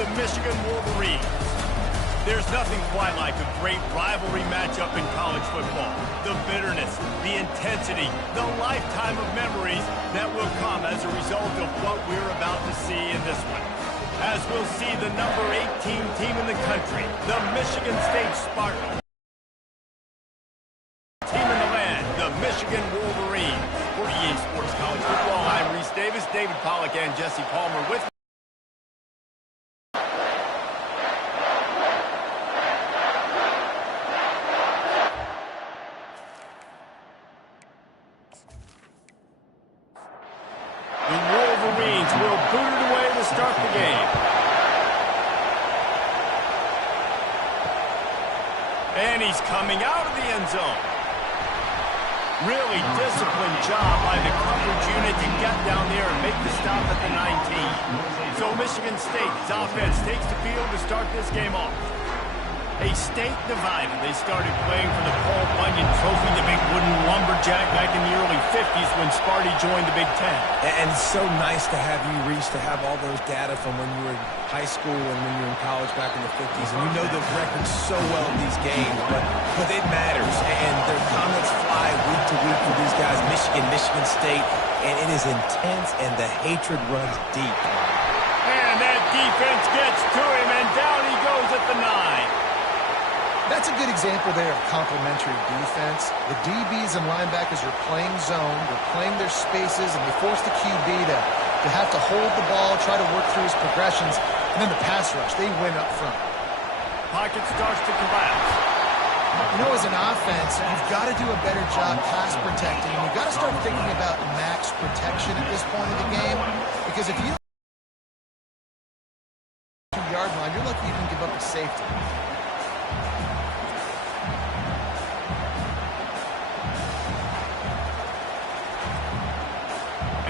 the Michigan Wolverines. There's nothing quite like a great rivalry matchup in college football. The bitterness, the intensity, the lifetime of memories that will come as a result of what we're about to see in this one. As we'll see the number 18 team in the country, the Michigan State Spartans. Team in the land, the Michigan Wolverines. For EA Sports College Football, I'm Reese Davis, David Pollack, and Jesse Palmer with me. The Wolverines will boot it away to start the game. And he's coming out of the end zone. Really disciplined job by the coverage unit to get down there and make the stop at the 19. So Michigan State's offense takes the field to start this game off. A state divided. They started playing for the Paul Bunyan Trophy, the big wooden lumberjack, back in the early 50s when Sparty joined the Big Ten. And it's so nice to have you, Reese, to have all those data from when you were in high school and when you were in college back in the 50s. And you know the records so well in these games, but it matters. And their comments fly week to week for these guys, Michigan State, and it is intense and the hatred runs deep. And that defense gets to him, and down he goes at the 9. That's a good example there of complementary defense. The DBs and linebackers are playing zone, they're playing their spaces, and they force the QB to have to hold the ball, try to work through his progressions, and then the pass rush, they win up front. Pocket starts to collapse. You know, as an offense, you've got to do a better job pass protecting, and you've got to start thinking about max protection at this point of the game, because if you 2-yard line, you're lucky you can give up a safety.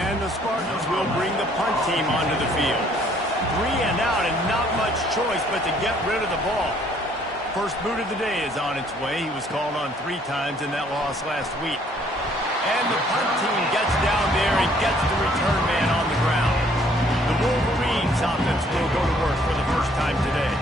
And the Spartans will bring the punt team onto the field. 3 and out and not much choice but to get rid of the ball. First boot of the day is on its way. He was called on 3 times in that loss last week. And the punt team gets down there and gets the return man on the ground. The Wolverines offense will go to work for the first time today.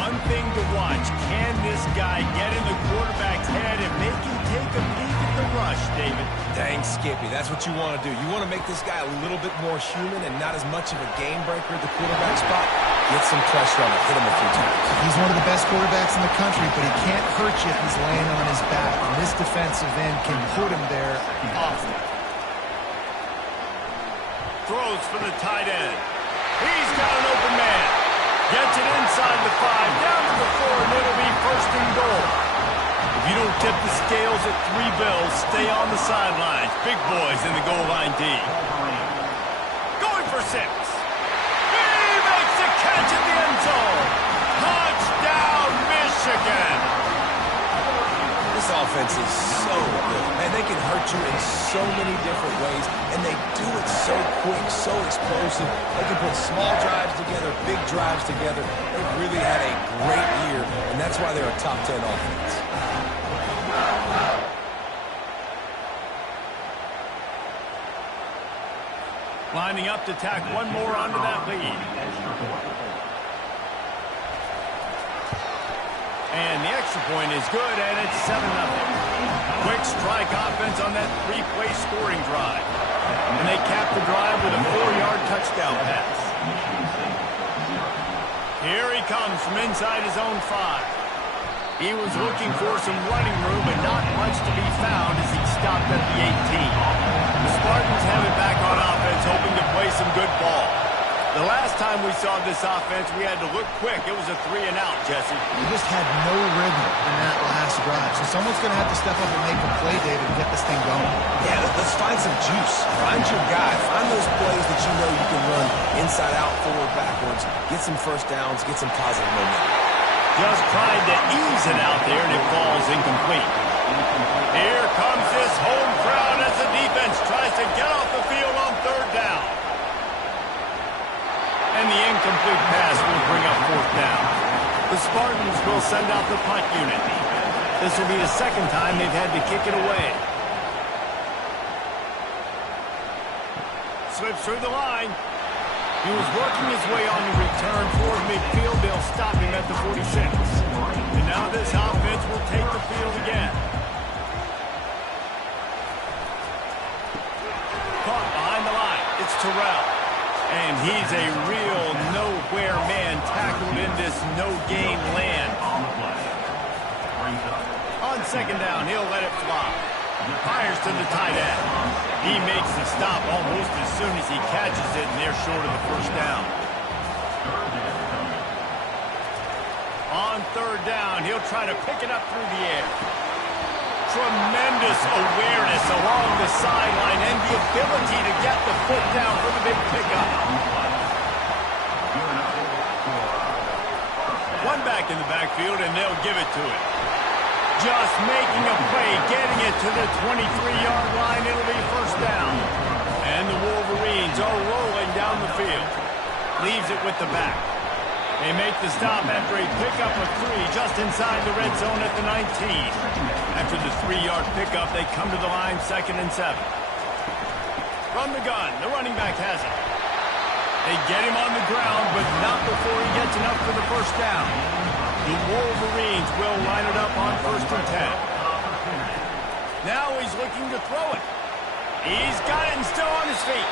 One thing to watch, can this guy get in the quarterback's head and make him take a peek at the rush, David? Dang, Skippy, that's what you want to do. You want to make this guy a little bit more human and not as much of a game breaker at the quarterback spot. Get some pressure on him, hit him a few times. He's one of the best quarterbacks in the country, but he can't hurt you if he's laying on his back. And this defensive end can put him there often. Throws for the tight end. He's got an open man. Gets it inside the 5, down to the 4, and it'll be first and goal. If you don't tip the scales at 3 bills, stay on the sidelines. Big boys in the goal line D. Going for 6. He makes a catch in the end zone. Touchdown, Michigan. This offense is so good. Man, they can hurt you in so many different ways, and they do it so quick, so explosive. They can put small drives together, big drives together. They've really had a great year, and that's why they're a top 10 offense. Lining up to tack one more onto that lead. And the extra point is good, and it's 7-0. Quick strike offense on that 3-play scoring drive. And they cap the drive with a 4-yard touchdown pass. Here he comes from inside his own 5. He was looking for some running room, but not much to be found as he stopped at the 18. The Spartans have it back on offense, hoping to play some good ball. The last time we saw this offense, we had to look quick. It was a 3 and out, Jesse. They just had no rhythm in that last drive. So someone's going to have to step up and make a play, David, and get this thing going. Yeah, let's find some juice. Find your guy. Find those plays that you know you can run inside out, forward, backwards. Get some first downs. Get some positive momentum. Just tried to ease it out there, and it falls incomplete. Here comes this home crowd as the defense tries to get off the field on 3rd down. And the incomplete pass will bring up 4th down. The Spartans will send out the punt unit. This will be the 2nd time they've had to kick it away. Slips through the line. He was working his way on the return for midfield. They'll stop him at the 46. And now this offense will take the field again. Caught behind the line. It's Terrell. And he's a real nowhere man tackled in this no-game land. On second down, he'll let it fly. Fires to the tight end. He makes the stop almost as soon as he catches it, and they're short of the first down. On third down, he'll try to pick it up through the air. Tremendous awareness along the sideline and the ability to get the foot down for the big pickup. One back in the backfield, and they'll give it to him. Just making a play, getting it to the 23-yard line. It'll be first down. And the Wolverines are rolling down the field. Leaves it with the back. They make the stop after a pickup of 3 just inside the red zone at the 19. After the 3-yard pickup, they come to the line 2nd and 7. From the gun, the running back has it. They get him on the ground, but not before he gets enough for the first down. The Wolverines will line it up on 1st and 10. Now he's looking to throw it. He's got it and still on his feet.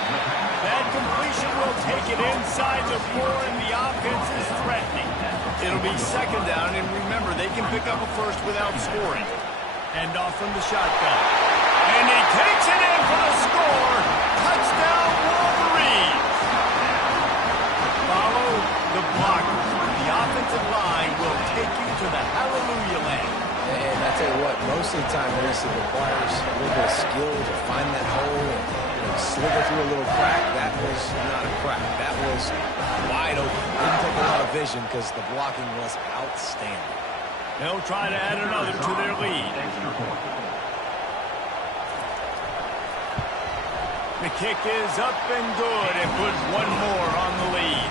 That completion will take it inside the 4, and the offense is threatening. It'll be 2nd down, and remember, they can pick up a first without scoring. Hand off from the shotgun. And he takes it in for the score. Touchdown, Wolverines. Follow the blocker. The offensive line will take you to the hallelujah land. And I tell you what, most of the time, Reese, it requires a little bit of skill to find that hole and slither through a little crack. That was not a crack. That was wide open. Didn't take a lot of vision because the blocking was outstanding. They'll try to add another to their lead. The kick is up and good and puts one more on the lead.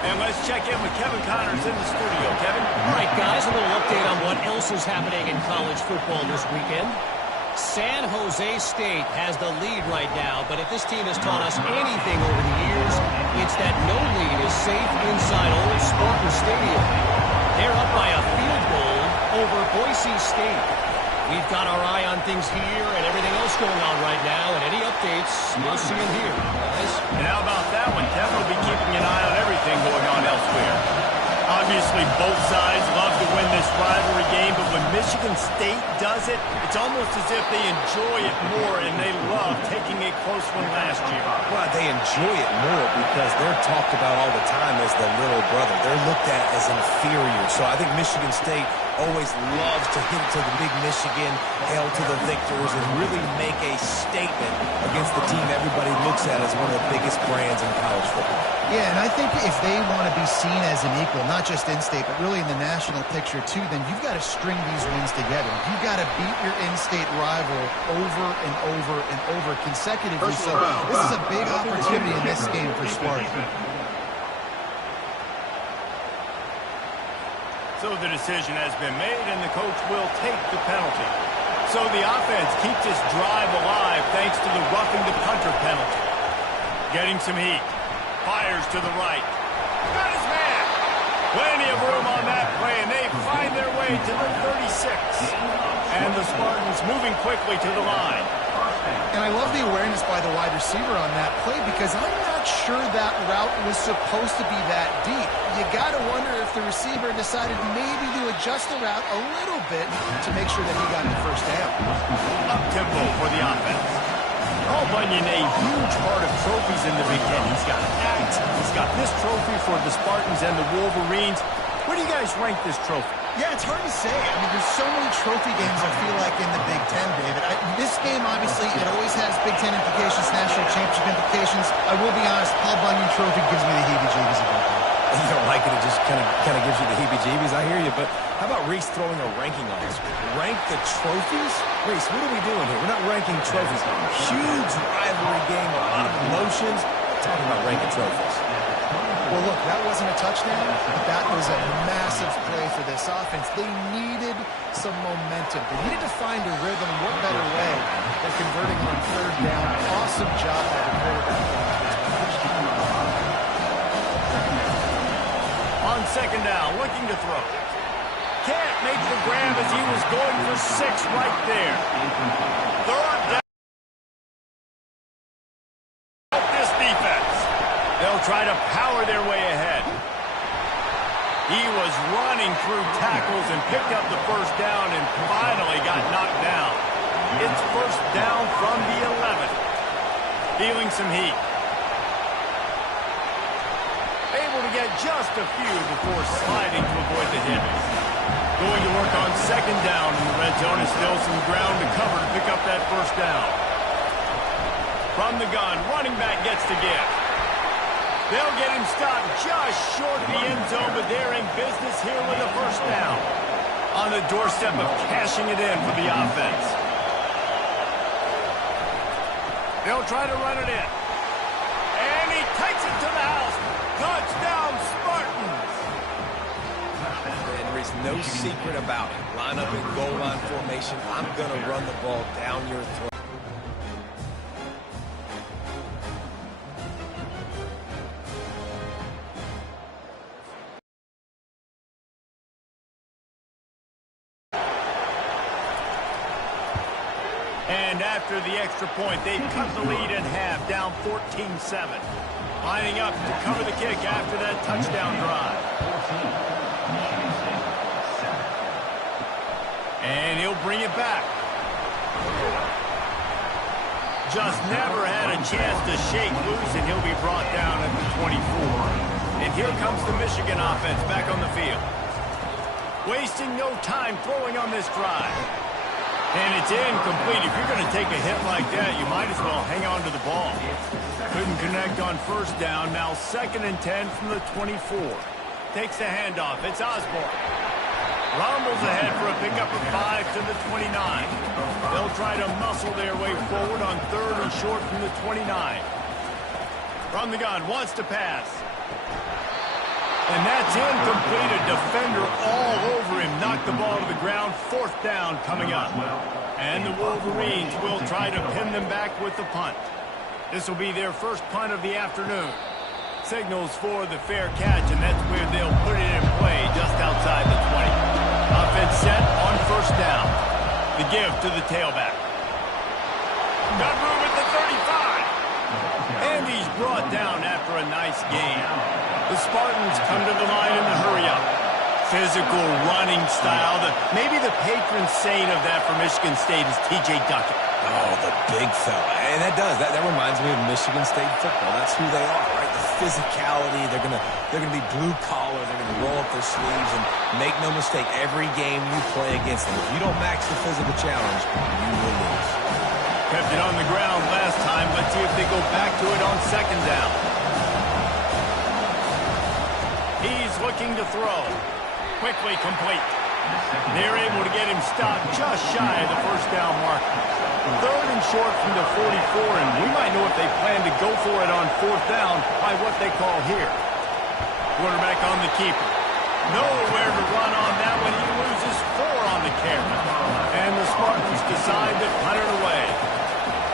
And let's check in with Kevin Connors in the studio. Kevin? All right, guys, a little update on what else is happening in college football this weekend. San Jose State has the lead right now, but if this team has taught us anything over the years, it's that no lead is safe inside Old Spartan Stadium. They're up by a field goal over Boise State. We've got our eye on things here and everything else going on right now, and any updates, you'll see them here, guys. And how about that one? Kevin will be keeping an eye on everything going on elsewhere. Obviously, both sides love to win this rivalry game, but when Michigan State does it, it's almost as if they enjoy it more, and they love taking a close one last year. Well, they enjoy it more because they're talked about all the time as the little brother. They're looked at as inferior. So I think Michigan State always loves to hit it to the big Michigan, hail to the victors, and really make a statement against the team everybody looks at as one of the biggest brands in college football. Yeah, and I think if they want to be seen as an equal, not just in-state, but really in the national picture too, then you've got to string these wins together. You've got to beat your in-state rival over and over and over consecutively. So this is a big opportunity in this game for Spartan. So the decision has been made, and the coach will take the penalty. So the offense keeps this drive alive thanks to the roughing the punter penalty. Getting some heat. Fires to the right. Got his man. Plenty of room on that play, and they find their way to the 36. And the Spartans moving quickly to the line. And I love the awareness by the wide receiver on that play because I'm not sure that route was supposed to be that deep. You got to wonder if the receiver decided maybe to adjust the route a little bit to make sure that he got the first down. Up-tempo for the offense. Paul Bunyan, a huge part of trophies in the Big Ten. He's got hats. He's got this trophy for the Spartans and the Wolverines. Where do you guys rank this trophy? Yeah, it's hard to say. I mean, there's so many trophy games, I feel like, in the Big Ten, David. This game, obviously, it always has Big Ten implications, national championship implications. I will be honest, Paul Bunyan Trophy gives me the heebie-jeebies about that. You don't like it, it just kind of gives you the heebie-jeebies. I hear you, but how about Reese throwing a ranking on this? Rank the trophies? Reese, what are we doing here? We're not ranking trophies. Huge rivalry game, a lot of emotions. We're talking about ranking trophies. Well, look, that wasn't a touchdown, but that was a massive play for this offense. They needed some momentum. They needed to find a rhythm. What better way than converting on third down? Awesome job by the quarterback. second down, looking to throw. Can't make the grab as he was going for 6 right there. Third down. This defense. They'll try to power their way ahead. He was running through tackles and picked up the first down and finally got knocked down. It's first down from the 11. Feeling some heat. Able to get just a few before sliding to avoid the hit. Going to work on second down in the red zone. Is still some ground to cover to pick up that first down. From the gun, running back gets the gift. They'll get him stopped just short of the end zone, but they're in business here with a first down. On the doorstep of cashing it in for the offense. They'll try to run it in. And he takes it to the house. Touchdown, Spartans! And there is no secret about it. Line up in goal line formation. I'm going to run the ball down your throat. And after the extra point, they've cut the lead in half, down 14-7. Lining up to cover the kick after that touchdown drive. And he'll bring it back. Just never had a chance to shake loose, and he'll be brought down at the 24. And here comes the Michigan offense back on the field. Wasting no time throwing on this drive. And it's incomplete. If you're going to take a hit like that, you might as well hang on to the ball. Couldn't connect on first down. Now 2nd and 10 from the 24. Takes the handoff. It's Osborne. Rumbles ahead for a pickup of 5 to the 29. They'll try to muscle their way forward on 3rd and short from the 29. From the gun, wants to pass. And that's incomplete. A defender all over him. Knocked the ball to the ground. 4th down coming up. And the Wolverines will try to pin them back with the punt. This will be their first punt of the afternoon. Signals for the fair catch, and that's where they'll put it in play just outside the 20. Offense set on first down. The give to the tailback. Got room at the 35. And he's brought down after a nice gain. The Spartans come to the line in the hurry-up. Physical running style. Maybe the patron saint of that for Michigan State is T.J. Duckett. Oh, the big fella. And that reminds me of Michigan State football. That's who they are, right? The physicality. They're gonna be blue collar. They're gonna roll up their sleeves, and make no mistake, every game you play against them, if you don't match the physical challenge, you will lose. Kept it on the ground last time. Let's see if they go back to it on second down. He's looking to throw. Quickly complete. They're able to get him stopped just shy of the first down mark. 3rd and short from the 44, and we might know if they plan to go for it on 4th down by what they call here. Quarterback on the keeper. Nowhere to run on that one. He loses 4 on the carry. And the Spartans decide to punt it away.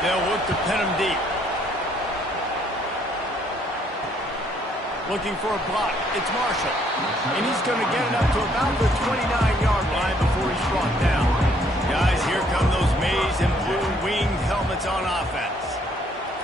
They'll look to pin him deep. Looking for a block. It's Marshall. And he's going to get it up to about the 29-yard line before he's brought down. Guys, here come those maize and blue winged helmets on offense.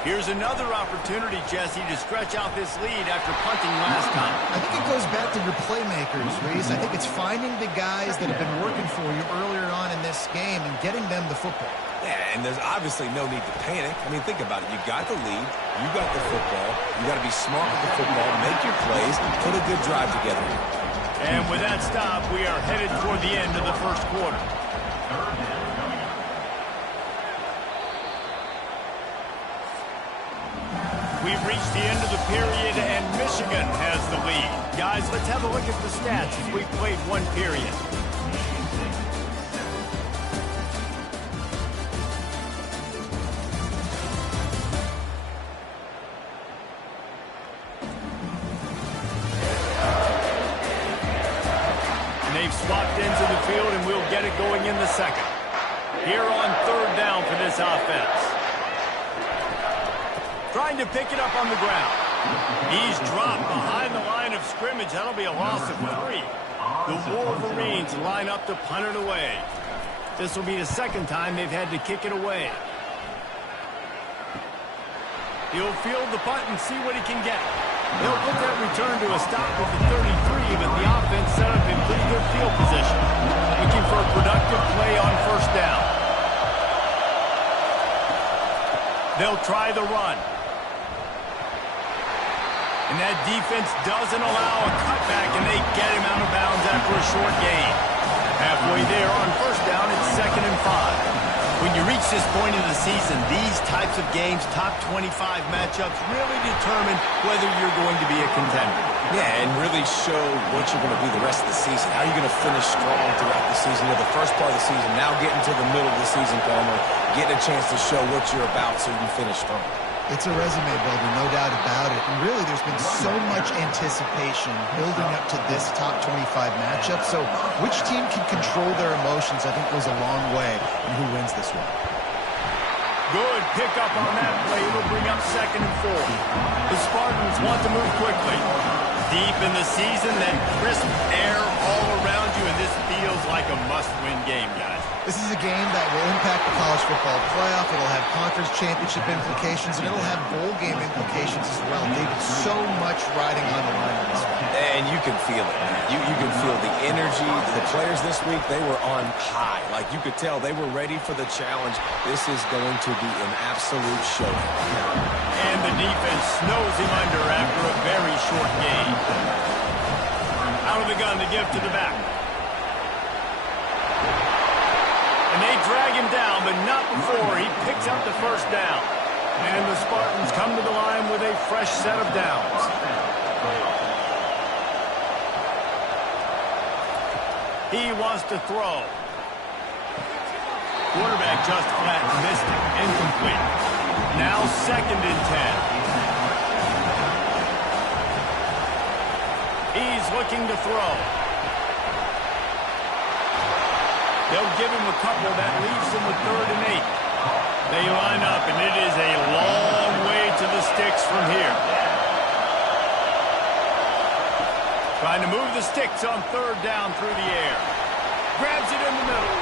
Here's another opportunity, Jesse, to stretch out this lead after punting last time. I think it goes back to your playmakers, Reese. I think it's finding the guys that have been working for you earlier on in this game and getting them the football. Yeah, and there's obviously no need to panic. I mean, think about it. You got the lead. You got the football. You got to be smart with the football, make your plays, put a good drive together. And with that stop, we are headed toward the end of the first quarter. We've reached the end of the period, and Michigan has the lead. Guys, let's have a look at the stats as we've played one period. And they've swapped into the field, and we'll get it going in the second. Here on 3rd down for this offense. Trying to pick it up on the ground. He's dropped behind the line of scrimmage. damage. That'll be a loss of 3. The Wolverines line up to punt it away. This will be the second time they've had to kick it away. He'll field the punt and see what he can get. They'll put that return to a stop at the 33, but the offense set up in pretty good field position. Looking for a productive play on first down. They'll try the run. And that defense doesn't allow a cutback, and they get him out of bounds after a short gain. Halfway there on first down, it's 2nd and 5. When you reach this point in the season, these types of games, top 25 matchups, really determine whether you're going to be a contender. Yeah, and really show what you're going to be the rest of the season. How are you going to finish strong throughout the season? You know, the first part of the season, now getting to the middle of the season, Palmer, getting a chance to show what you're about so you can finish strong. It's a resume builder, no doubt about it. And really, there's been so much anticipation building up to this top 25 matchup. So which team can control their emotions, I think, goes a long way in who wins this one. Good pickup on that play. It'll bring up 2nd and 4. The Spartans want to move quickly. Deep in the season, that crisp air all around you, and this feels like a must-win game, guys. This is a game that will impact the college football playoff. It'll have conference championship implications, and it'll have bowl game implications as well. David, so much riding on the line in this one. And you can feel it, man. You can feel the energy. The players this week, they were on high. Like, you could tell they were ready for the challenge. This is going to be an absolute showdown. And the defense snows him under after a very short gain. Out of the gun to give to the back. And they drag him down, but not before he picks up the first down. And the Spartans come to the line with a fresh set of downs. He wants to throw. Quarterback just flat missed it. Incomplete. Now 2nd and 10. He's looking to throw. They'll give him a couple. That leaves him with 3rd and 8. They line up, and it is a long way to the sticks from here. Trying to move the sticks on 3rd down through the air. Grabs it in the middle.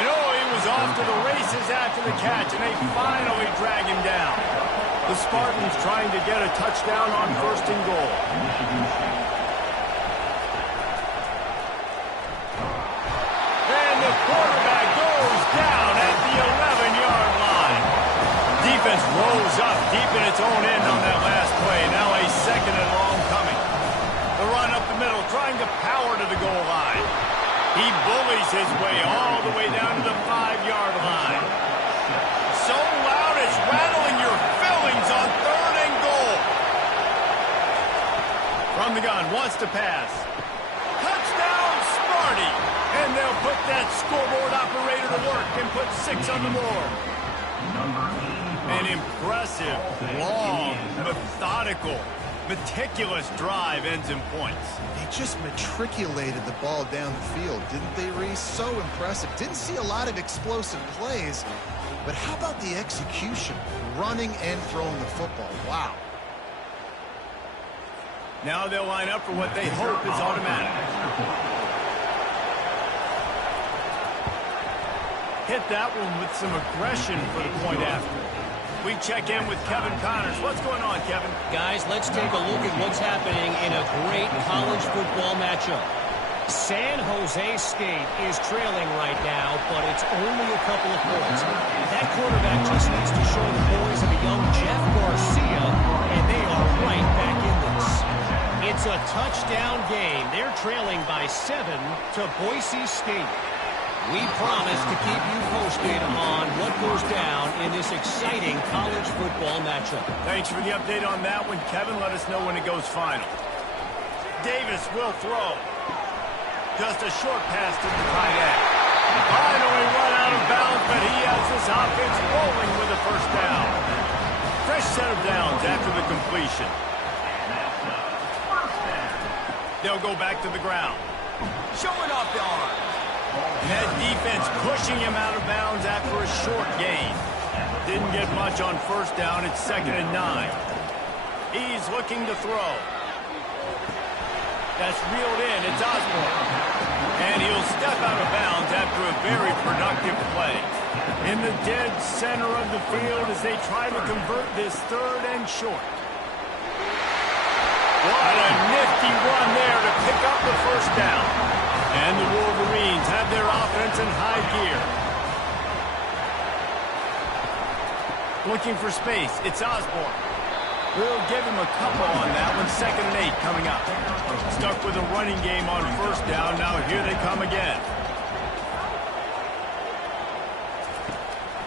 And oh, he was off to the races after the catch, and they finally drag him down. The Spartans trying to get a touchdown on 1st and goal. Quarterback goes down at the 11-yard line. Defense rolls up deep in its own end on that last play. Now a 2nd and long coming. The run up the middle, trying to power to the goal line. He bullies his way all the way down to the 5-yard line. So loud it's rattling your fillings on 3rd and goal. From the gun, wants to pass. Touchdown, Sparty! And they'll put that scoreboard operator to work and put 6 on the board. An impressive, long, methodical, meticulous drive ends in points. They just matriculated the ball down the field, didn't they, Reese? So impressive. Didn't see a lot of explosive plays, but how about the execution? Running and throwing the football. Wow. Now they'll line up for what they hope is automatic. Hit that one with some aggression for the point after. We check in with Kevin Connors. What's going on, Kevin? Guys, let's take a look at what's happening in a great college football matchup. San Jose State is trailing right now, but it's only a couple of points. That quarterback just needs to show the boys of a young Jeff Garcia, and they are right back in this. It's a touchdown game. They're trailing by 7 to Boise State. We promise to keep you posted on what goes down in this exciting college football matchup. Thanks for the update on that one, Kevin. Let us know when it goes final. Davis will throw. Just a short pass to the tight end. Finally run out of bounds, but he has this offense rolling with a first down. Fresh set of downs after the completion. They'll go back to the ground. Showing off the arm. And that defense pushing him out of bounds after a short gain. Didn't get much on first down. It's 2nd and 9. He's looking to throw. That's reeled in. It's Osborne. And he'll step out of bounds after a very productive play. In the dead center of the field as they try to convert this 3rd and short. What a nifty run there to pick up the first down. And the Wolverines have their offense in high gear. Looking for space. It's Osborne. We'll give him a couple on that one. 2nd and 8 coming up. Stuck with a running game on first down. Now here they come again.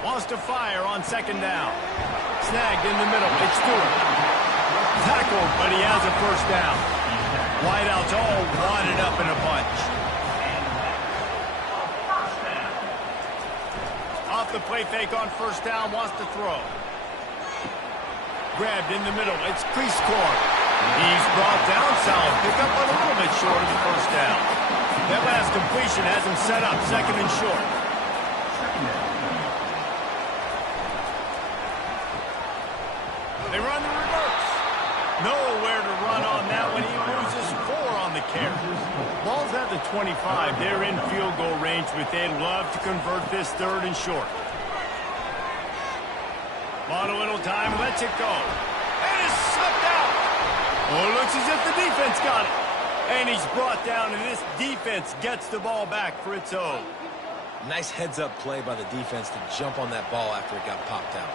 Wants to fire on 2nd down. Snagged in the middle. It's Stewart. Tackled, but he has a first down. Wideouts all wadded up in a bunch. Off the play fake on first down. Wants to throw. Grabbed in the middle. It's Prieskorn. He's brought down. Solid pick up a little bit short of the first down. That last completion has him set up 2nd and short. They run the reverse. Nowhere to run on that when he loses 4 on the carry. Ball's at the 25. They're in field goal range, but they'd love to convert this 3rd and short. Bought a little time, lets it go. And it's sucked out. Oh, looks as if the defense got it. And he's brought down, and this defense gets the ball back for its own. Nice heads-up play by the defense to jump on that ball after it got popped out.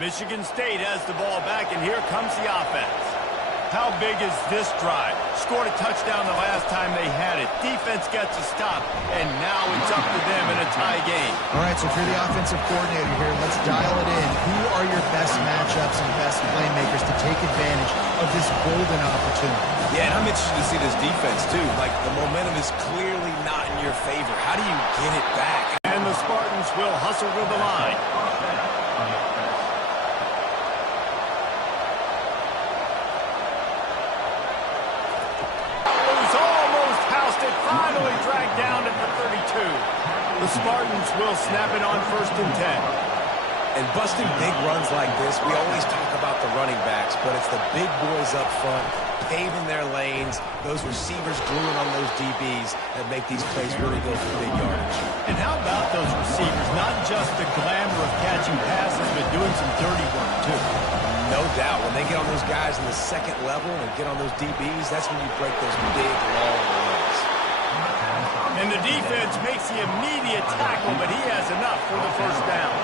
Michigan State has the ball back, and here comes the offense. How big is this drive? Scored a touchdown the last time they had it. Defense gets a stop, and now it's up to them in a tie game. All right, so if you're the offensive coordinator here, let's dial it in. Who are your best matchups and best playmakers to take advantage of this golden opportunity? Yeah, and I'm interested to see this defense, too. Like, the momentum is clearly not in your favor. How do you get it back? And the Spartans will hustle to the line. Finally dragged down at the 32. The Spartans will snap it on 1st and 10. And busting big runs like this, we always talk about the running backs, but it's the big boys up front, paving their lanes, those receivers gluing on those DBs that make these plays really go for big yardage. And how about those receivers? Not just the glamour of catching passes, but doing some dirty work, too. No doubt. When they get on those guys in the 2nd level and get on those DBs, that's when you break those big, long runs. And the defense makes the immediate tackle, but he has enough for the first down.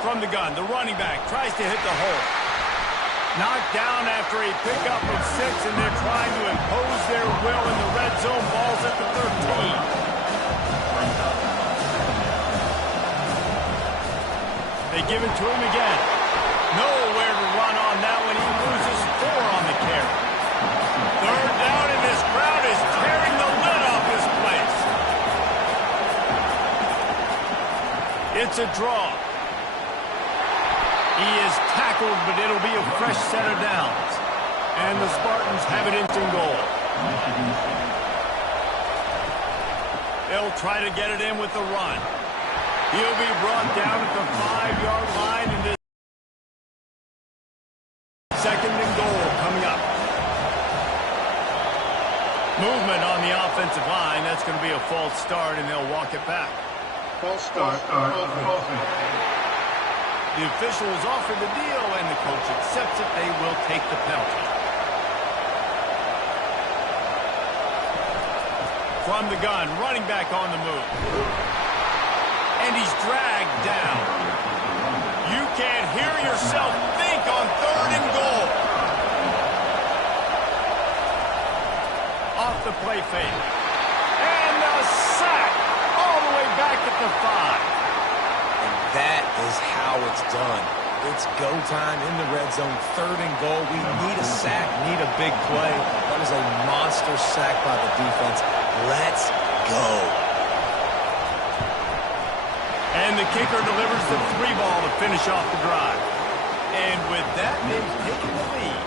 From the gun, the running back tries to hit the hole. Knocked down after a pickup of 6, and they're trying to impose their will in the red zone. Ball's at the 13. They give it to him again. Nowhere to run on that one. He loses 4 on the carry. 3rd down, and this crowd is tearing the lid off this place. It's a draw. He is tackled, but it'll be a fresh set of downs. And the Spartans have it in goal. They'll try to get it in with the run. He'll be brought down at the 5-yard line, and this 2nd and goal coming up. Movement on the offensive line. That's going to be a false start, and they'll walk it back. False start. The officials offer the deal, and the coach accepts it. They will take the penalty. From the gun, running back on the move. And he's dragged down. You can't hear yourself think on 3rd and goal. Off the play fake. And a sack all the way back at the 5. And that is how it's done. It's go time in the red zone, 3rd and goal. We need a sack, need a big play. That was a monster sack by the defense. Let's go. And the kicker delivers the 3 ball to finish off the drive. And with that, they've taken the lead.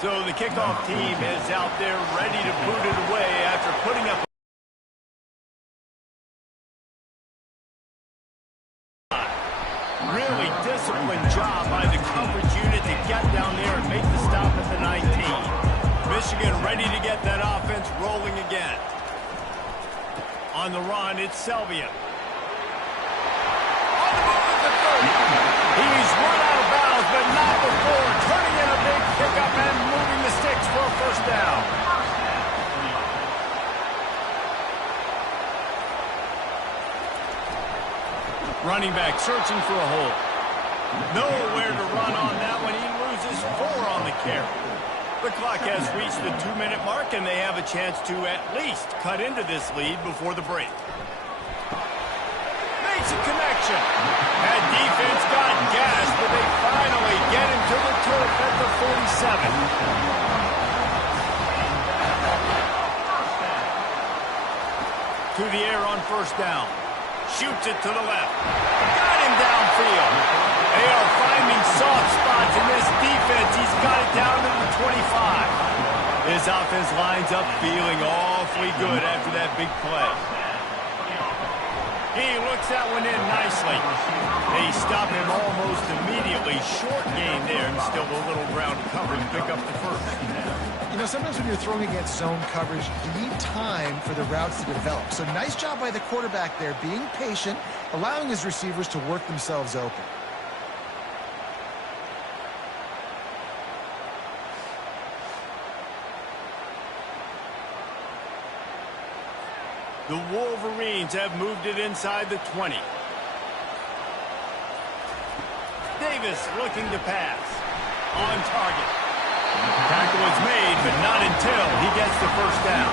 So the kickoff team is out there ready to boot it away after putting up really disciplined job by the coverage unit to get down there and make the stop at the 19. Michigan ready to get that offense rolling again. On the run, it's Selvia. On the move at the 30. He's run out of bounds, but not before turning in a big pickup and moving the sticks for a first down. Running back searching for a hole. Nowhere to run on that one. He loses 4 on the carry. The clock has reached the 2-minute mark, and they have a chance to at least cut into this lead before the break. Makes a connection. That defense got gashed, but they finally get him to the turf at the 47. To the air on first down. Shoots it to the left. Got him downfield. They are finding soft spots in this defense. He's got it down to the 25. His offense lines up feeling awfully good after that big play. He looks that one in nicely. They stop him almost immediately. Short gain there, and still a little ground cover to pick up the first. You know, sometimes when you're throwing against zone coverage, you need time for the routes to develop. So nice job by the quarterback there, being patient, allowing his receivers to work themselves open. The Wolverines have moved it inside the 20. Davis looking to pass. On target. Tackle is made, but not until he gets the first down.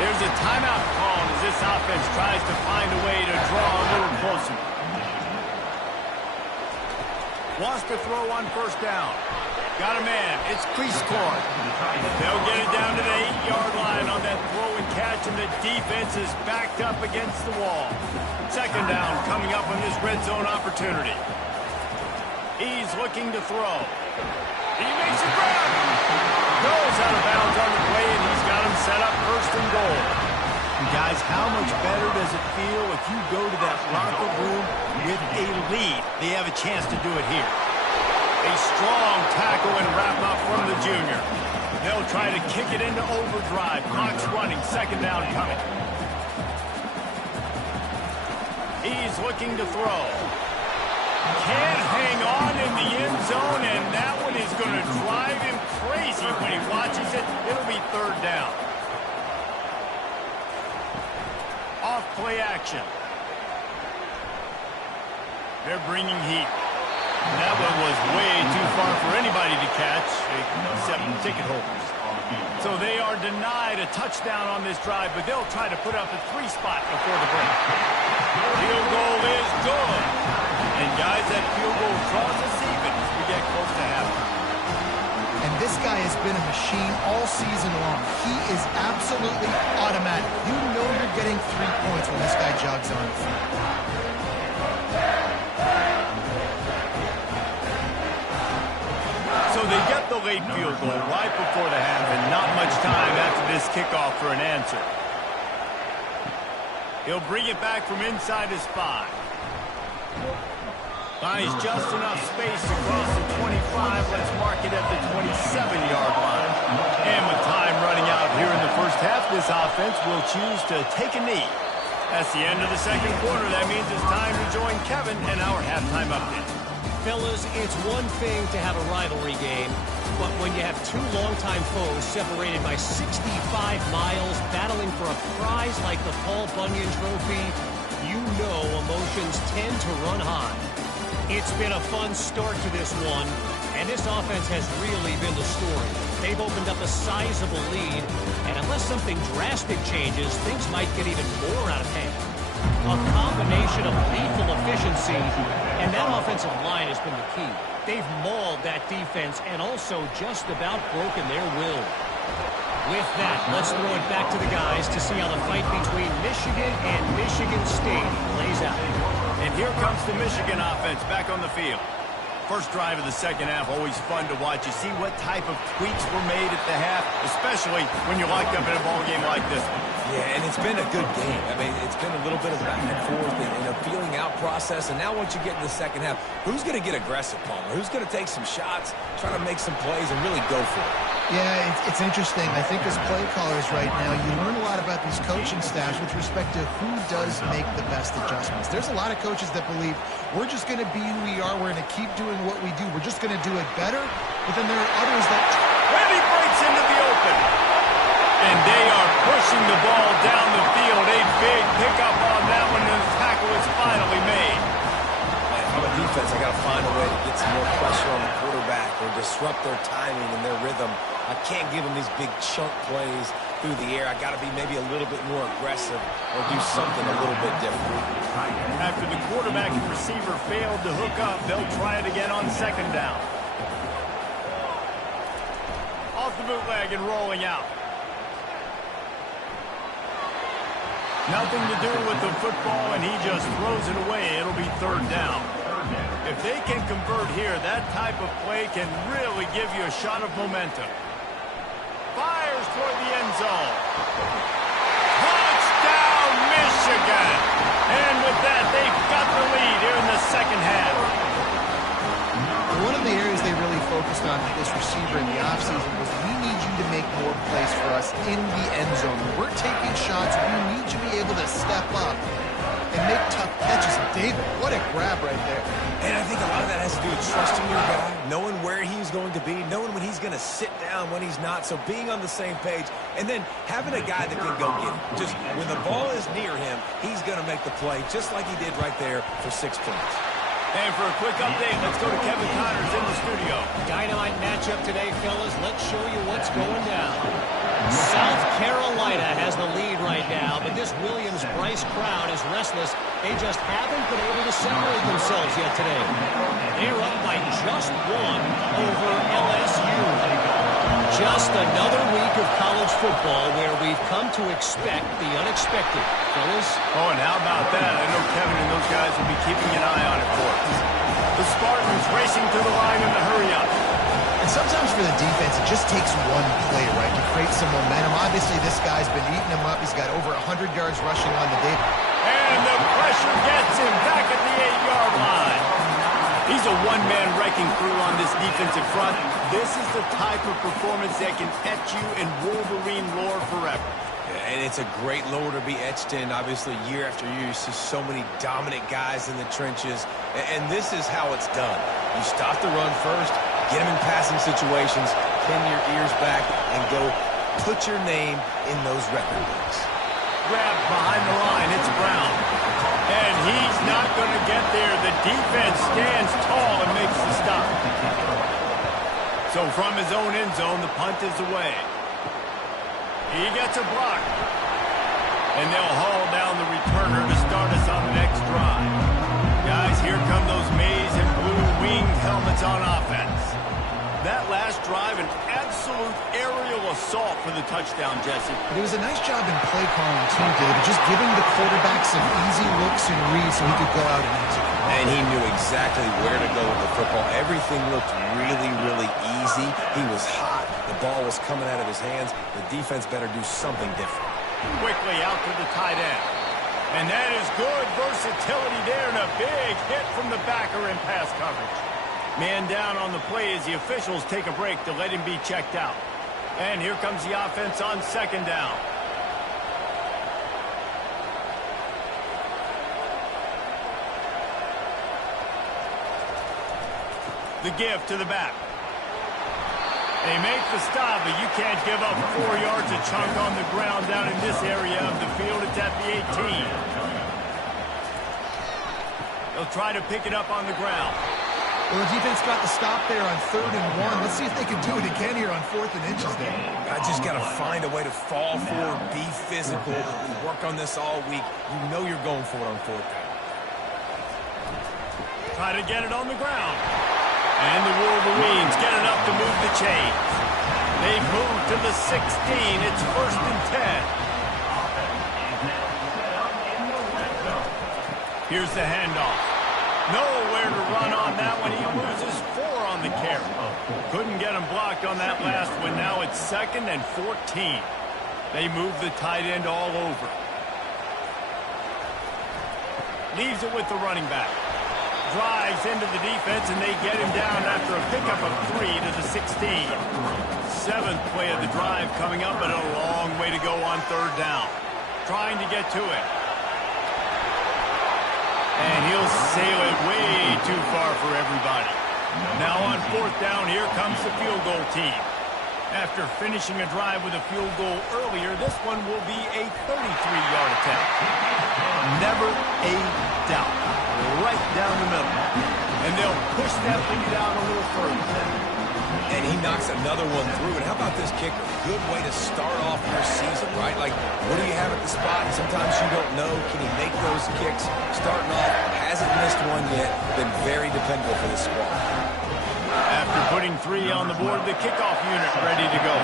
There's a timeout call as this offense tries to find a way to draw a little closer. Wants to throw on first down. Got a man. It's Cleescorn. They'll get it down to the 8-yard line on that throw and catch, and the defense is backed up against the wall. Second down coming up on this red zone opportunity. He's looking to throw. He makes a grab. Goes out of bounds on the play, and he's got him set up first and goal. And guys, how much better does it feel if you go to that locker room with a lead? They have a chance to do it here. A strong tackle and wrap up from the junior. They'll try to kick it into overdrive. Clock's running. Second down coming. He's looking to throw. Can't hang on in the end zone, and that one is going to drive him crazy when he watches it. It'll be third down. Off play action. They're bringing heat. That one was way too far for anybody to catch, except ticket holders. So they are denied a touchdown on this drive, but they'll try to put up a 3-spot before the break. Field goal is good. And guys, that field goal draws us even as we get close to halftime. And this guy has been a machine all season long. He is absolutely automatic. You know you're getting 3 points when this guy jogs on the field. So they get the late field goal right before the half, and not much time after this kickoff for an answer. He'll bring it back from inside his 5. Finds just enough space across the 25. Let's mark it at the 27-yard line. And with time running out here in the first half, this offense will choose to take a knee. That's the end of the second quarter. That means it's time to join Kevin and our halftime update. Fellas, it's one thing to have a rivalry game, but when you have 2 longtime foes separated by 65 miles battling for a prize like the Paul Bunyan Trophy, you know emotions tend to run high. It's been a fun start to this one, and this offense has really been the story. They've opened up a sizable lead, and unless something drastic changes, things might get even more out of hand. A combination of lethal efficiency, and that offensive line has been the key. They've mauled that defense and also just about broken their will. With that, let's throw it back to the guys to see how the fight between Michigan and Michigan State plays out. And here comes the Michigan offense back on the field. First drive of the second half, always fun to watch. You see what type of tweaks were made at the half, especially when you're locked up in a ball game like this one. Yeah, and it's been a good game. I mean, it's been a little bit of back and forth and a feeling out process. And now once you get in the second half, who's going to get aggressive, Palmer? Who's going to take some shots, try to make some plays, and really go for it? Yeah, it's interesting. I think as play callers right now, you learn a lot about these coaching staffs with respect to who does make the best adjustments. There's a lot of coaches that believe we're just going to be who we are. We're going to keep doing what we do. We're just going to do it better. But then there are others that... And he breaks into the open. And they are pushing the ball down the field. A big pickup on that one, and the tackle is finally made. I'm a defense. I got to find a way to get some more pressure on the quarterback or disrupt their timing and their rhythm. I can't give them these big chunk plays through the air. I got to be maybe a little bit more aggressive or do something a little bit different. After the quarterback and receiver failed to hook up, they'll try it again on second down. Off the bootleg and rolling out. Nothing to do with the football, and he just throws it away. It'll be third down. If they can convert here, that type of play can really give you a shot of momentum. Fires toward the end zone. Touchdown, Michigan! And with that, they've got the lead here in the second half. One of the areas they really focused on with this receiver in the offseason was we need you to make more plays for us in the end zone. When we're taking shots, we need you to be able to step up and make tough catches. David, what a grab right there. And I think a lot of that has to do with trusting your guy, knowing where he's going to be, knowing when he's going to sit down, when he's not. So being on the same page, and then having a guy that can go get it. Just when the ball is near him, he's going to make the play, just like he did right there for 6 points. And for a quick update, let's go to Kevin Connors in the studio. Dynamite matchup today, fellas. Let's show you what's going down. South Carolina has the lead right now, but this Williams-Brice crowd is restless. They just haven't been able to separate themselves yet today. They're up by just one over LSU. Just another week of college football where we've come to expect the unexpected. Fellas? Oh, and how about that? I know Kevin and those guys will be keeping an eye on it for us. The Spartans racing to the line in the hurry-up. And sometimes for the defense, it just takes one play, right, to create some momentum. Obviously, this guy's been eating him up. He's got over 100 yards rushing on the day. And the pressure gets him back at the 8-yard line. He's a one-man wrecking crew on this defensive front. This is the type of performance that can etch you in Wolverine lore forever. And it's a great lore to be etched in. Obviously, year after year, you see so many dominant guys in the trenches. And this is how it's done. You stop the run first, get them in passing situations, pin your ears back, and go put your name in those record books. Grabbed behind the line. It's Brown. And he's not going to get there. The defense stands tall and makes the stop. So from his own end zone, the punt is away. He gets a block. And they'll haul down the returner to start us on the next drive. Guys, here come those maize and blue winged helmets on offense. That last drive, an absolute aerial assault for the touchdown, Jesse. But it was a nice job in play calling, too, David, just giving the quarterback some easy looks and reads so he could go out and execute. And he knew exactly where to go with the football. Everything looked really, really easy. He was hot. The ball was coming out of his hands. The defense better do something different. Quickly out to the tight end. And that is good versatility there and a big hit from the backer in pass coverage. Man down on the play as the officials take a break to let him be checked out. And here comes the offense on second down. The give to the back. They make the stop, but you can't give up 4 yards a chunk on the ground down in this area of the field. It's at the 18. They'll try to pick it up on the ground. Well, the defense got the stop there on 3rd and 1. Let's see if they can do it again here on 4th and inches there. I just got to find a way to fall forward, be physical. We work on this all week. You know you're going for it on 4th down. Try to get it on the ground. And the Wolverines get enough to move the chains. They move to the 16. It's 1st and 10. Here's the handoff. Nowhere to run on that one. He loses 4 on the carry. Couldn't get him blocked on that last one. Now it's 2nd and 14. They move the tight end all over. Leaves it with the running back. Drives into the defense, and they get him down after a pickup of 3 to the 16. 7th play of the drive coming up, but a long way to go on 3rd down. Trying to get to it. And he'll sail it way too far for everybody. Now on 4th down, here comes the field goal team. After finishing a drive with a field goal earlier, this one will be a 33-yard attempt. Never a doubt. Right down the middle. And they'll push that lead down a little further. And he knocks another one through. And how about this kicker? Good way to start off your season, right? Like, what do you have at the spot? Sometimes you don't know. Can he make those kicks? Starting off, hasn't missed one yet. Been very dependable for this squad. After putting 3 on the board, the kickoff unit ready to go.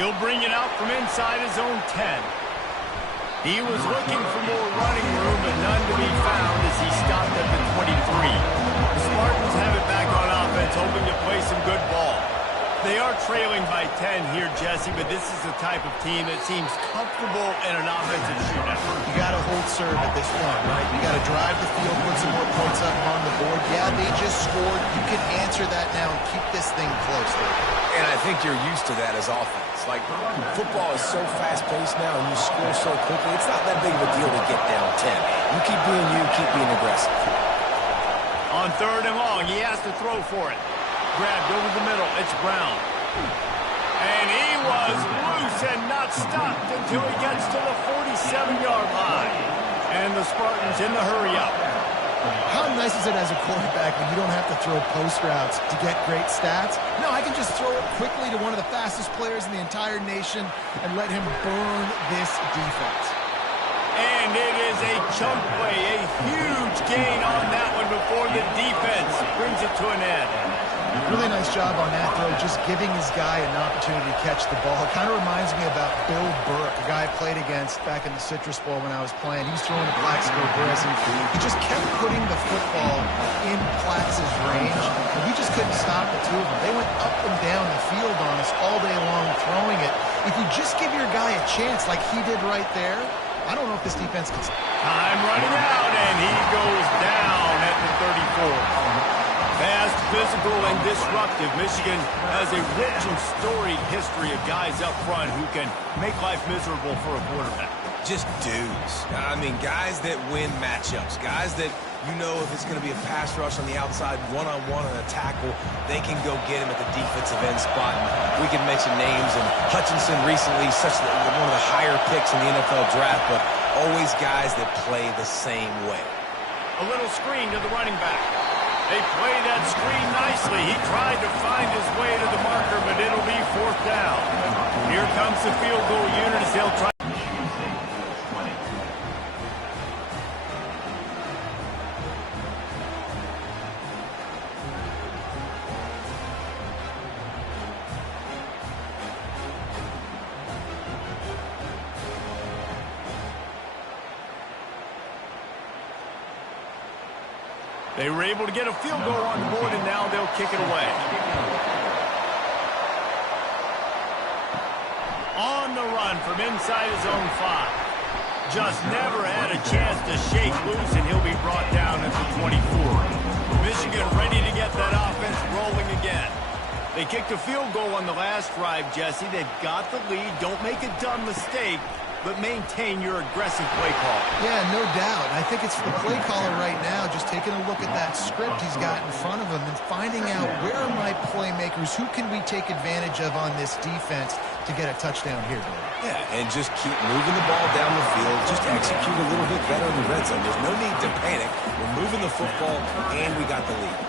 He'll bring it out from inside his own 10. He was looking for more running room, but none to be found as he stopped at the 23. The Spartans have it back on offense, hoping to play some good ball. They are trailing by 10 here, Jesse, but this is the type of team that seems comfortable in an offensive shootout. You got to hold serve at this point, right? You got to drive the field, put some more points up on the board. Yeah, they just scored. You can answer that now and keep this thing close. And I think you're used to that as offense. Like, football is so fast-paced now, and you score so quickly. It's not that big of a deal to get down 10. You keep being you, keep being aggressive. On 3rd and long, he has to throw for it. Grabbed over the middle. It's Brown. And he was loose and not stopped until he gets to the 47-yard line. And the Spartans in the hurry-up. How nice is it as a quarterback when you don't have to throw post routes to get great stats? No, I can just throw it quickly to one of the fastest players in the entire nation and let him burn this defense. And it is a chunk play, a huge gain on that one before the defense brings it to an end. Really nice job on that throw, just giving his guy an opportunity to catch the ball. It kind of reminds me about Bill Burke, a guy I played against back in the Citrus Bowl when I was playing. He was throwing to Plaxico Burress, and he just kept putting the football in Plax's range, and we just couldn't stop the two of them. They went up and down the field on us all day long throwing it. If you just give your guy a chance like he did right there, I don't know if this defense can... Time running out, and he goes down at the 34. Fast, physical, and disruptive. Michigan has a rich and storied history of guys up front who can make life miserable for a quarterback. Just dudes. I mean, guys that win matchups. Guys that, you know, if it's going to be a pass rush on the outside, one-on-one on a tackle, they can go get him at the defensive end spot. We can mention names, and Hutchinson recently, one of the higher picks in the NFL draft, but always guys that play the same way. A little screen to the running back. They play that screen nicely. He tried to find his way to the marker, but it'll be 4th down. Here comes the field goal unit as they'll try. They were able to get a field goal on the board, and now they'll kick it away. On the run from inside his own 5. Just never had a chance to shake loose, and he'll be brought down at the 24. Michigan ready to get that offense rolling again. They kicked a field goal on the last drive, Jesse. They've got the lead. Don't make a dumb mistake, but maintain your aggressive play call. Yeah, no doubt. I think it's the play caller right now just taking a look at that script he's got in front of him and finding out where are my playmakers, who can we take advantage of on this defense to get a touchdown here, Billy. Yeah, and just keep moving the ball down the field. Just execute a little bit better in the red zone. There's no need to panic. We're moving the football, and we got the lead.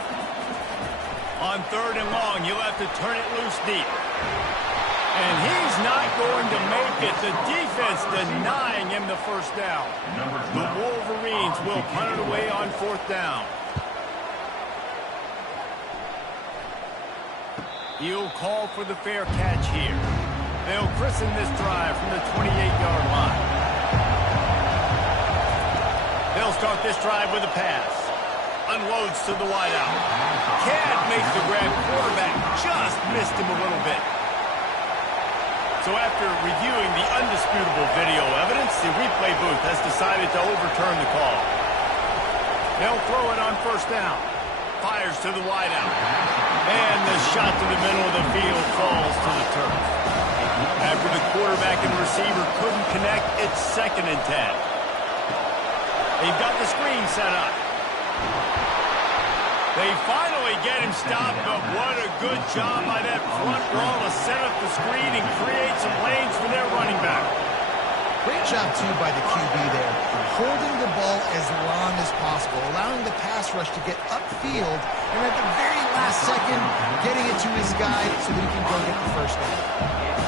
On 3rd and long, you'll have to turn it loose deep. And he's not going to make it. The defense denying him the first down. The Wolverines will punt it away on 4th down. He'll call for the fair catch here. They'll christen this drive from the 28-yard line. start this drive with a pass. Unloads to the wideout. Can't make the grab. Quarterback just missed him a little bit. So after reviewing the undisputable video evidence, the replay booth has decided to overturn the call. They'll throw it on first down. Fires to the wideout. And the shot to the middle of the field falls to the turf. After the quarterback and receiver couldn't connect, it's 2nd and 10. They've got the screen set up. They finally get him stopped, but what a good job by that front wall to set up the screen and create some lanes for their running back. Great job, too, by the QB there, holding the ball as long as possible, allowing the pass rush to get upfield, and at the very last second, getting it to his guy so that he can go get the first down.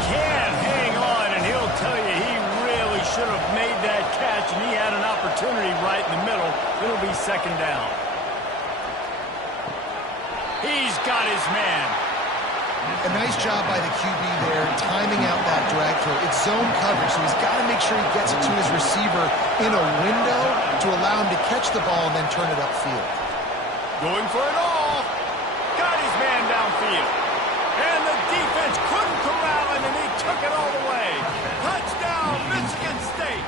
Can't hang on, and he'll tell you he really should have made that catch, and he had an opportunity right in the middle. It'll be 2nd down. He's got his man. A nice job by the QB there, timing out that drag throw. It's zone coverage, so he's got to make sure he gets it to his receiver in a window to allow him to catch the ball and then turn it upfield. Going for it all. Got his man downfield. And the defense couldn't corral him, and he took it all the way. Touchdown, Michigan State.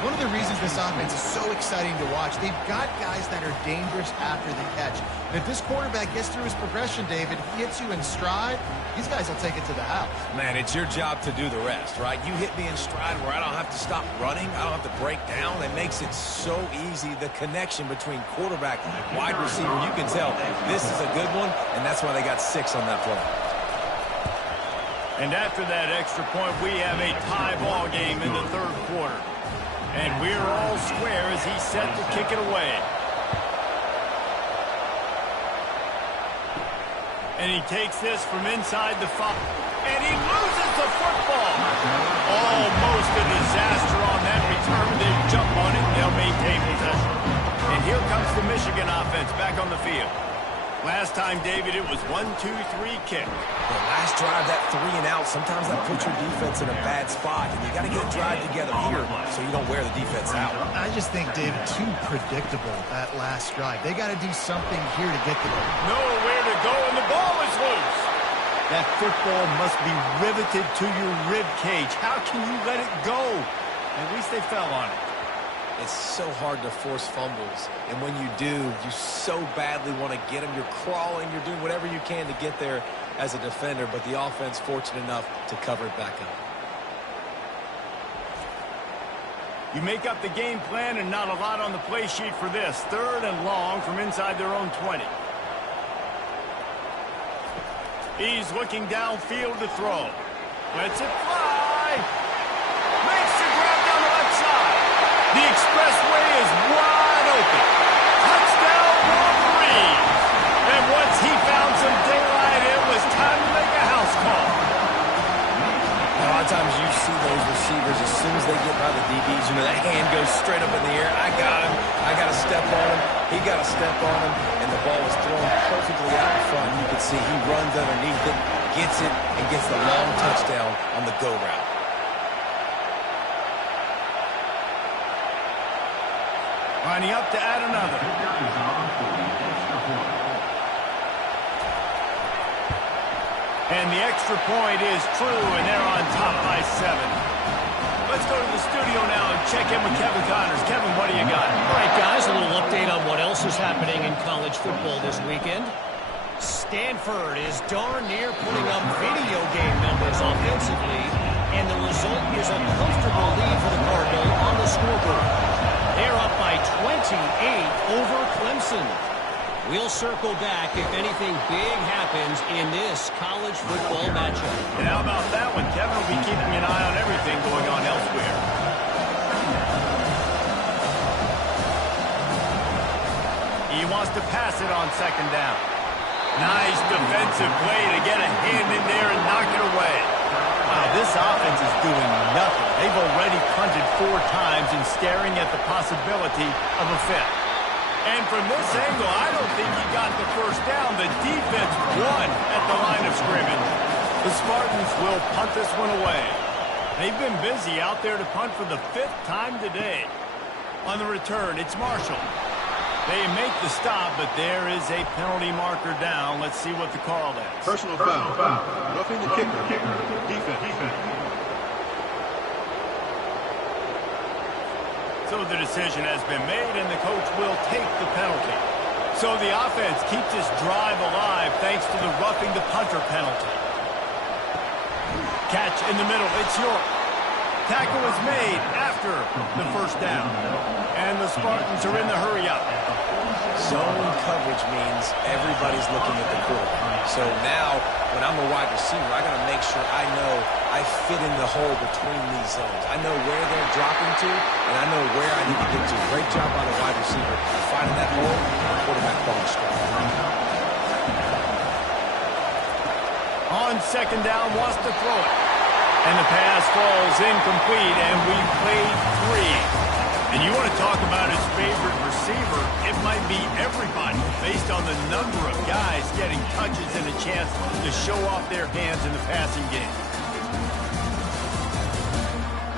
One of the reasons this offense is so exciting to watch, they've got guys that are dangerous after the catch. And if this quarterback gets through his progression, David, he hits you in stride, these guys will take it to the house. Man, it's your job to do the rest, right? You hit me in stride where I don't have to stop running. I don't have to break down. It makes it so easy. The connection between quarterback and wide receiver, you can tell this is a good one, and that's why they got 6 on that play. And after that extra point, we have a tie ball game in the 3rd quarter. And we're all square as he's set to kick it away. And he takes this from inside the 5. And he loses the football. Almost a disaster on that return. They jump on it. They'll maintain possession. And here comes the Michigan offense back on the field. Last time, David, it was 1-2-3 kick. The last drive, that 3 and out, sometimes that puts your defense in a bad spot. And you got to get a drive together here so you don't wear the defense out. I just think, David, too predictable, that last drive. They got to do something here to get there. Nowhere to go, and the ball is loose. That football must be riveted to your rib cage. How can you let it go? At least they fell on it. It's so hard to force fumbles, and when you do, you so badly want to get them. You're crawling, you're doing whatever you can to get there as a defender, but the offense fortunate enough to cover it back up. You make up the game plan and not a lot on the play sheet for this. 3rd and long from inside their own 20. He's looking downfield to throw. Lets it fly. Makes the grab down the left side. The expressway is wide open. Touchdown, Wolverine. And once he found some daylight, it was time to make a house call. A lot of times you see those receivers, as soon as they get by the DBs, you know, that hand goes straight up in the air. I got him. I got to step on him. He got to step on him. And the ball is thrown perfectly out in front. You can see he runs underneath it, gets it, and gets the long touchdown on the go route. Lining up to add another. And the extra point is true, and they're on top by 7. Let's go to the studio now and check in with Kevin Connors. Kevin, what do you got? All right, guys, a little update on what else is happening in college football this weekend. Stanford is darn near putting up video game numbers offensively, and the result is a comfortable lead for the Cardinal on the scoreboard. They're up by 28 over Clemson. We'll circle back if anything big happens in this college football matchup. And how about that one? Kevin will be keeping an eye on everything going on elsewhere. He wants to pass it on 2nd down. Nice defensive play to get a hand in there and knock it away. Wow, this offense is doing nothing. They've already punted 4 times and staring at the possibility of a 5th. And from this angle, I don't think he got the first down. The defense won at the line of scrimmage. The Spartans will punt this one away. They've been busy out there to punt for the 5th time today. On the return, it's Marshall. They make the stop, but there is a penalty marker down. Let's see what the call is. Personal foul. Roughing the kicker. Defense. So the decision has been made, and the coach will take the penalty. So the offense keeps this drive alive thanks to the roughing the punter penalty. Catch in the middle. It's York. Tackle is made after the first down. And the Spartans are in the hurry-up. Zone coverage means everybody's looking at the quarterback. So now, when I'm a wide receiver, I got to make sure I know I fit in the hole between these zones. I know where they're dropping to, and I know where I need to get to. Great job by the wide receiver finding that hole, and the quarterback falling straight. On second down, wants to throw it. And the pass falls incomplete, and we've played 3. And you want to talk about his favorite receiver, it might be everybody based on the number of guys getting touches and a chance to show off their hands in the passing game.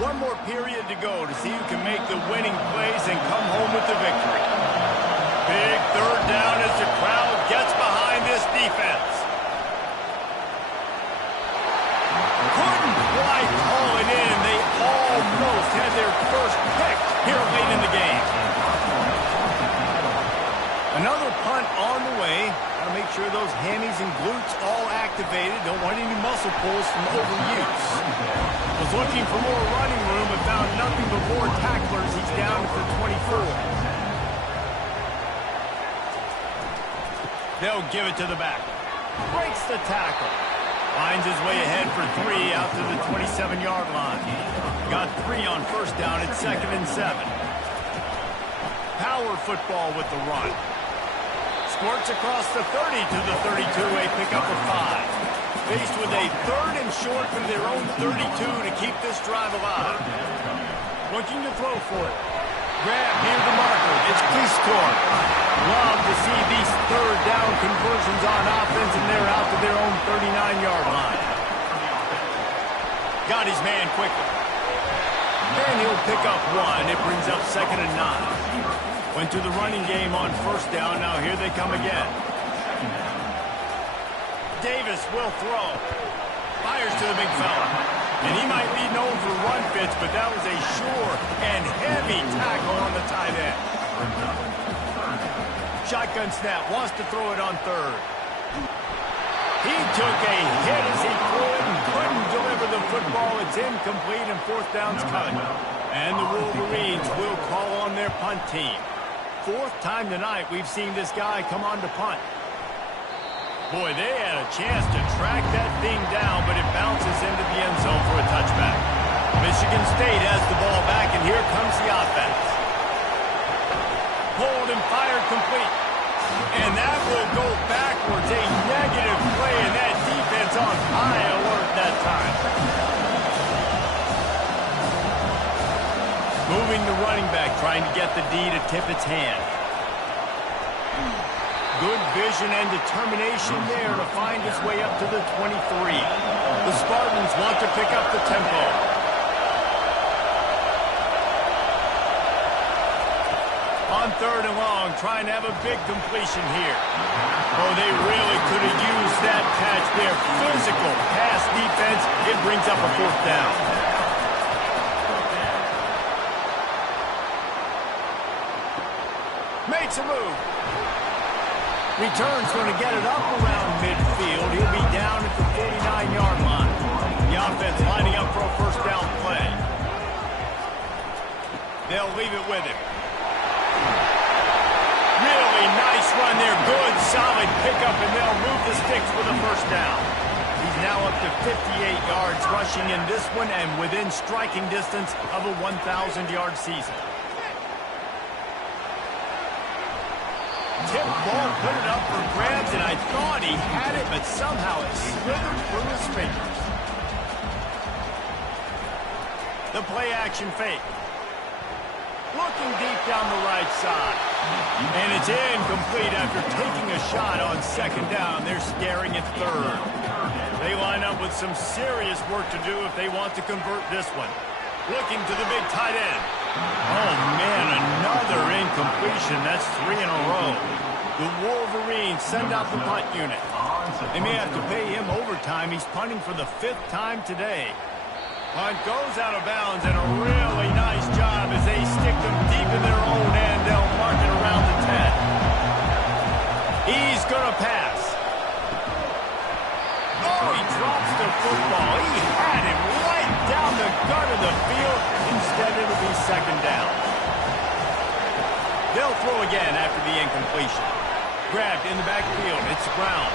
One more period to go to see who can make the winning plays and come home with the victory. Big third down as the crowd gets behind this defense. Couldn't quite call it in. They almost had their first pick here late in the game. Another punt on the way. Got to make sure those hammies and glutes all activated. Don't want any muscle pulls from overuse. Was looking for more running room but found nothing but more tacklers. He's down to 24. They'll give it to the back. Breaks the tackle. Finds his way ahead for 3 out to the 27-yard line. Got 3 on first down at 2nd and 7. Power football with the run. Squirts across the 30 to the 32, a pickup of 5. Faced with a 3rd and short from their own 32 to keep this drive alive. Looking to throw for it. Grab near the marker. It's Cleescore. Love to see these third down conversions on offense, and they're out to their own 39-yard line. Got his man quickly. And he'll pick up 1. It brings up 2nd and 9. Went to the running game on first down. Now here they come again. Davis will throw. Fires to the big fella. And he might be known for run fits, but that was a sure and heavy tackle on the tight end. Shotgun snap, wants to throw it on 3rd. He took a hit as he threw it and couldn't deliver the football. It's incomplete and 4th down's coming. And the Wolverines will call on their punt team. 4th time tonight we've seen this guy come on to punt. Boy, they had a chance to track that thing down, but it bounces into the end zone for a touchback. Michigan State has the ball back, and here comes the offense. Pulled and fired complete. And that will go backwards. A negative play, and that defense on high alert that time. Moving the running back, trying to get the D to tip its hand. Good vision and determination there to find his way up to the 23. The Spartans want to pick up the tempo. On 3rd and long, trying to have a big completion here. Oh, they really could have used that catch there. Physical pass defense. It brings up a 4th down. Makes a move. Return's going to get it up around midfield. He'll be down at the 49-yard line. The offense lining up for a first down play. They'll leave it with him. Really nice run there. Good, solid pickup, and they'll move the sticks for the first down. He's now up to 58 yards rushing in this one and within striking distance of a 1,000-yard season. Tip ball, put it up for grabs, and I thought he had it, but somehow it slithered through his fingers. The play-action fake. Looking deep down the right side. And it's incomplete after taking a shot on 2nd down. They're staring at 3rd. They line up with some serious work to do if they want to convert this one. Looking to the big tight end. Oh, man, another incompletion. That's 3 in a row. The Wolverines send out the punt unit. They may have to pay him overtime. He's punting for the 5th time today. Punt goes out of bounds, and a really nice job as they stick them deep in their own end. They'll mark it around the 10. He's going to pass. Oh, he drops the football. He had him right down the gut of the field. Instead, it'll be 2nd down. They'll throw again after the incompletion. Grabbed in the backfield. It's Brown.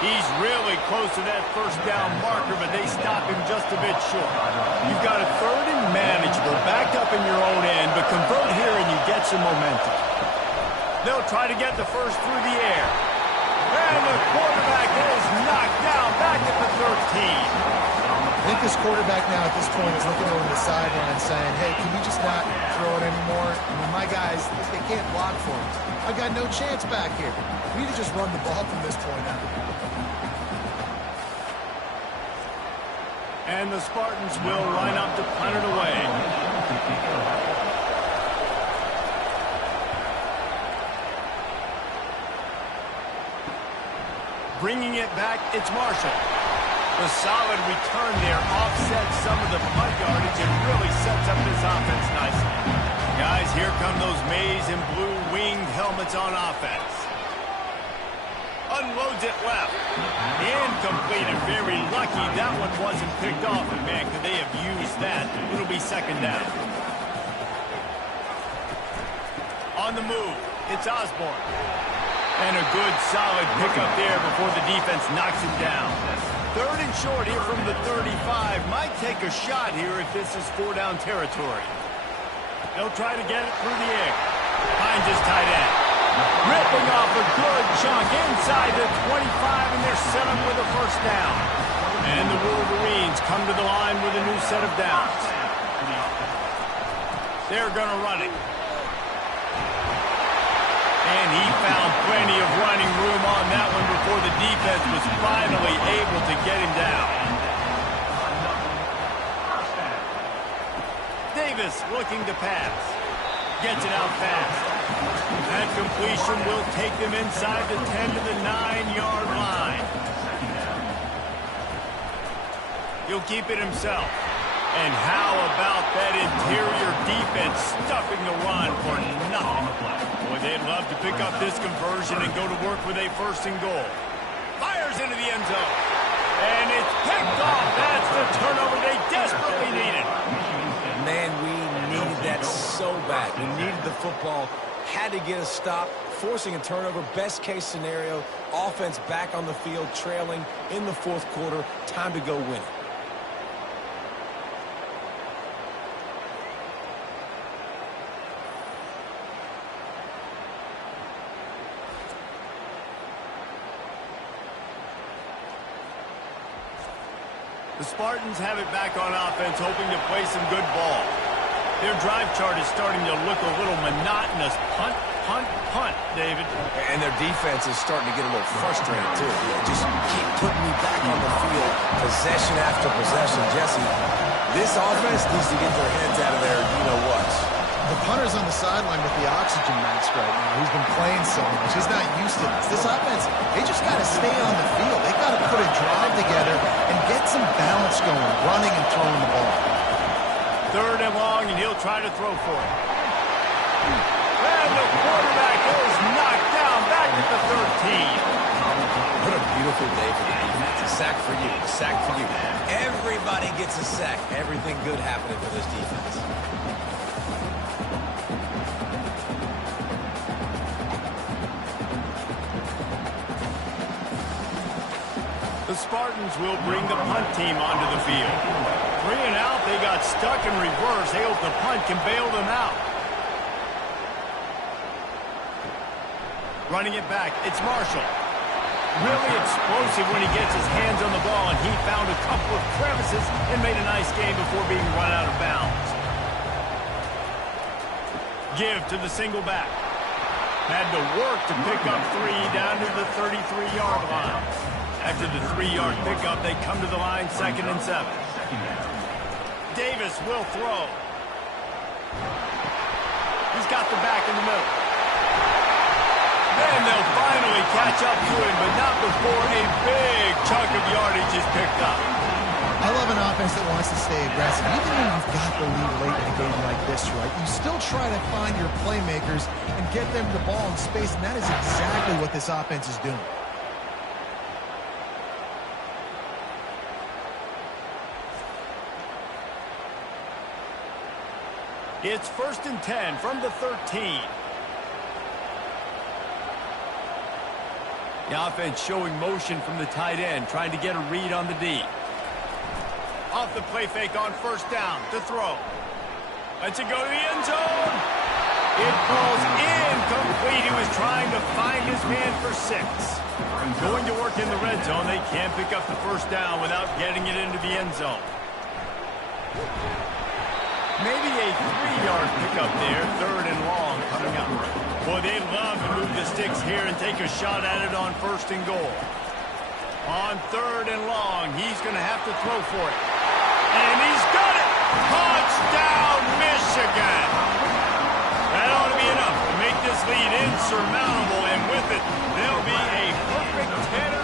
He's really close to that 1st down marker, but they stop him just a bit short. You've got a 3rd and manageable, backed up in your own end, but convert here and you get some momentum. They'll try to get the first through the air. And the quarterback is knocked down back at the 13. I think this quarterback now at this point is looking over the sideline saying, hey, can you just not throw it anymore? I mean, my guys, they can't block for me. I've got no chance back here. We need to just run the ball from this point on. And the Spartans will line up to punt it away. Bringing it back, it's Marshall. The solid return there offsets some of the punt yardage and really sets up this offense nicely. Guys, here come those maize and blue winged helmets on offense. Unloads it left. Incomplete and very lucky that one wasn't picked off. And man, could they have used that? It'll be 2nd down. On the move, it's Osborne. And a good solid pickup there before the defense knocks him down. 3rd and short here from the 35. Might take a shot here if this is 4-down territory. They'll try to get it through the air. Finds his tight end. Ripping off a good chunk inside the 25, and they're set up with a 1st down. And the Wolverines come to the line with a new set of downs. They're going to run it. And he found plenty of running room on that one before the defense was finally able to get him down. Davis looking to pass. Gets it out fast. That completion will take them inside the 10 to the 9-yard line. He'll keep it himself. And how about that interior defense stuffing the run for nothing? Boy, they'd love to pick up this conversion and go to work with a 1st and goal. Fires into the end zone. And it's picked off. That's the turnover they desperately needed. Man, we needed that so bad. We needed the football. Had to get a stop. Forcing a turnover. Best case scenario. Offense back on the field, trailing in the 4th quarter. Time to go win it. The Spartans have it back on offense, hoping to play some good ball. Their drive chart is starting to look a little monotonous. Punt, punt, punt, David. And their defense is starting to get a little frustrated, too. They just keep putting me back on the field, possession after possession. Jesse, this offense needs to get their heads out of their you-know-whats. The punter's on the sideline with the oxygen mask right now. He's been playing so much. He's not used to this. This offense, they just got to stay on the field. They got to put a drive together and get some balance going, running and throwing the ball. 3rd and long, and he'll try to throw for it. And the quarterback is knocked down back at the 13. What a beautiful day for the defense. A sack for you. A sack for you. Everybody gets a sack. Everything good happening for this defense. The Spartans will bring the punt team onto the field. 3 and out, they got stuck in reverse. They hope the punt can bail them out. Running it back, it's Marshall. Really explosive when he gets his hands on the ball, and he found a couple of crevices and made a nice game before being run out of bounds. Give to the single back. Had to work to pick up 3 down to the 33-yard line. After the 3-yard pickup, they come to the line 2nd and 7. Davis will throw. catch up to him, but not before a big chunk of yardage is picked up. I love an offense that wants to stay aggressive. Even when you've got the lead late in a game like this, right, you still try to find your playmakers and get them the ball in space, and that is exactly what this offense is doing. It's 1st and 10 from the 13. The offense showing motion from the tight end, trying to get a read on the D. Off the play fake on 1st down to throw. Lets it go to the end zone. It falls incomplete. He was trying to find his man for 6. Going to work in the red zone. They can't pick up the 1st down without getting it into the end zone. Maybe a 3-yard pickup there, 3rd and long coming up. Boy, they love to move the sticks here and take a shot at it on 1st and goal. On 3rd and long, he's going to have to throw for it. And he's got it! Touchdown, Michigan! That ought to be enough to make this lead insurmountable, and with it, they'll be a perfect 10-0.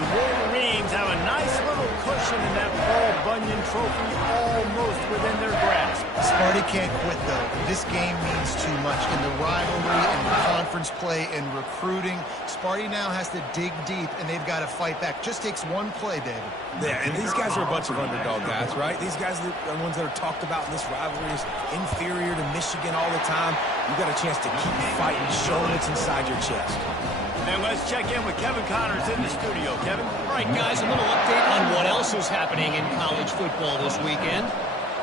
The Wolverines have a nice little cushion in that Paul Bunyan trophy almost within their grasp. Sparty can't quit, though. This game means too much in the rivalry and the conference play and recruiting. Sparty now has to dig deep, and they've got to fight back. Just takes one play, David. Yeah, and these guys are a bunch of underdog guys, right? These guys are the ones that are talked about in this rivalry as inferior to Michigan all the time. You've got a chance to keep fighting, showing what's inside your chest. And let's check in with Kevin Connors in the studio. Kevin? All right, guys, a little update on what else is happening in college football this weekend.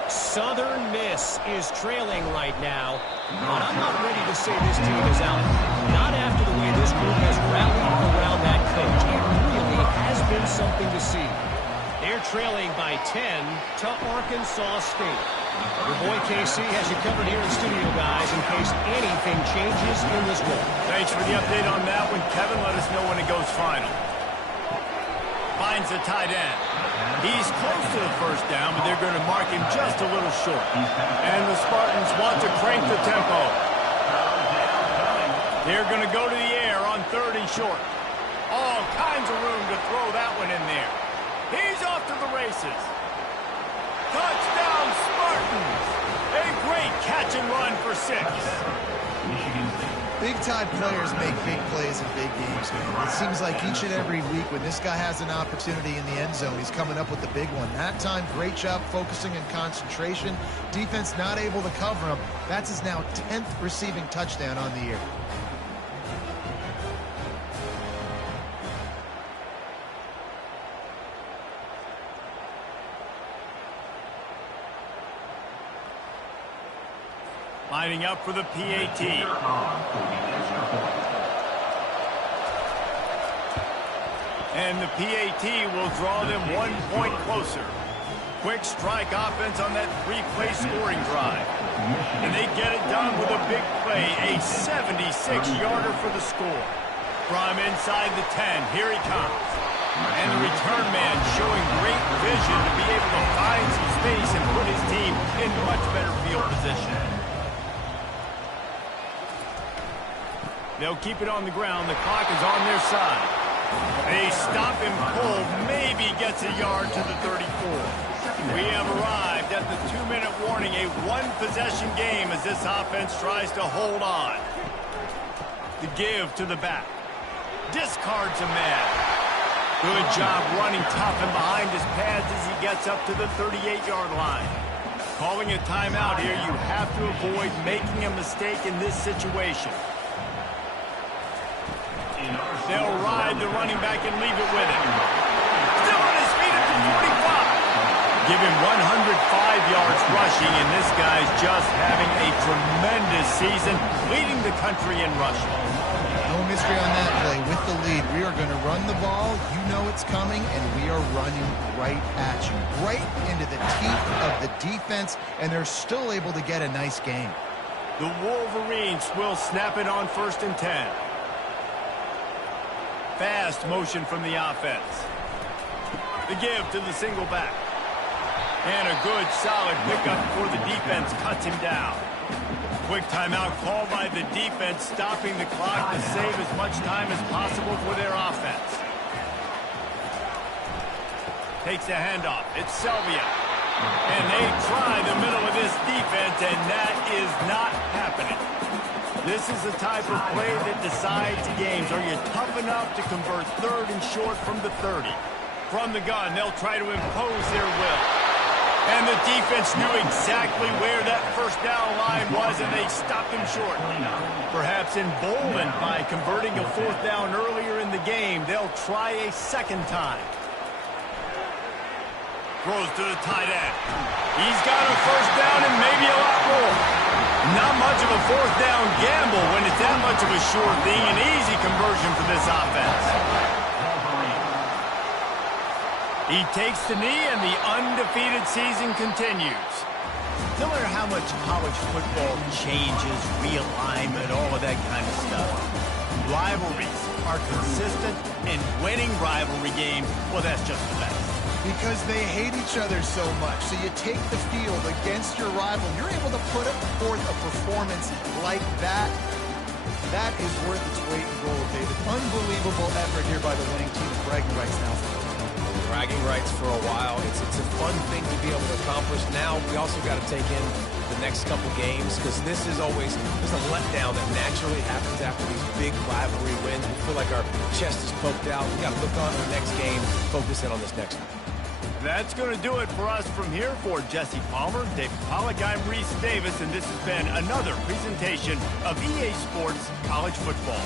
Southern Miss is trailing right now, but I'm not ready to say this team is out. Not after the way this group has rallied around that coach. It really has been something to see. They're trailing by 10 to Arkansas State. Your boy KC has you covered here in studio, guys, in case anything changes in this one. Thanks for the update on that one, Kevin. Let us know when it goes final. Finds the tight end. He's close to the 1st down, but they're going to mark him just a little short. And the Spartans want to crank the tempo. They're going to go to the air on 3rd and short. All kinds of room to throw that one in there. He's off to the races. Touchdown, Spartans! A great catch and run for 6. Big-time players make big plays in big games, man. It seems like each and every week when this guy has an opportunity in the end zone, he's coming up with the big one. That time, great job focusing and concentration. Defense not able to cover him. That's his now 10th receiving touchdown on the year. Lining up for the PAT. And the PAT will draw them 1 point closer. Quick strike offense on that 3-play scoring drive. And they get it done with a big play, a 76-yarder for the score. From inside the 10, here he comes. And the return man showing great vision to be able to find some space and put his team in much better field position. They'll keep it on the ground. The clock is on their side. They stop him cold. Maybe gets a yard to the 34. We have arrived at the 2-minute warning. A 1-possession game as this offense tries to hold on. The give to the back. Discards a man. Good job running tough and behind his pads as he gets up to the 38-yard line. Calling a timeout here. You have to avoid making a mistake in this situation. They'll ride the running back and leave it with him. Still on his feet at the 45. Give him 105 yards rushing, and this guy's just having a tremendous season, leading the country in rushing. No mystery on that play. With the lead, we are going to run the ball. You know it's coming, and we are running right at you. Right into the teeth of the defense, and they're still able to get a nice game. The Wolverines will snap it on 1st and 10. Fast motion from the offense. The give to the single back. And a good, solid pickup before the defense cuts him down. Quick timeout called by the defense, stopping the clock to save as much time as possible for their offense. Takes the handoff. It's Selvia. And they try the middle of this defense, and that is not happening. This is the type of play that decides games. Are you tough enough to convert third and short from the 30? From the gun, they'll try to impose their will. And the defense knew exactly where that first down line was, and they stopped him short. Perhaps emboldened by converting a fourth down earlier in the game, they'll try a second time. Throws to the tight end. He's got a first down and maybe a lot more. Not much of a fourth down gamble when it's that much of a sure thing. An easy conversion for this offense. He takes the knee, and the undefeated season continues. No matter how much college football changes, realignment, all of that kind of stuff, rivalries are consistent, and winning rivalry games, well, that's just the best. Because they hate each other so much. So you take the field against your rival. You're able to put forth a performance like that. That is worth its weight in gold, David. Unbelievable effort here by the winning team. Bragging rights now. Bragging rights for a while. It's a fun thing to be able to accomplish. Now we also got to take in the next couple games, because this is always there's a letdown that naturally happens after these big rivalry wins. We feel like our chest is poked out. We got to look on to the next game, focus in on this next one. That's going to do it for us from here. For Jesse Palmer, David Pollack, I'm Reese Davis, and this has been another presentation of EA Sports College Football.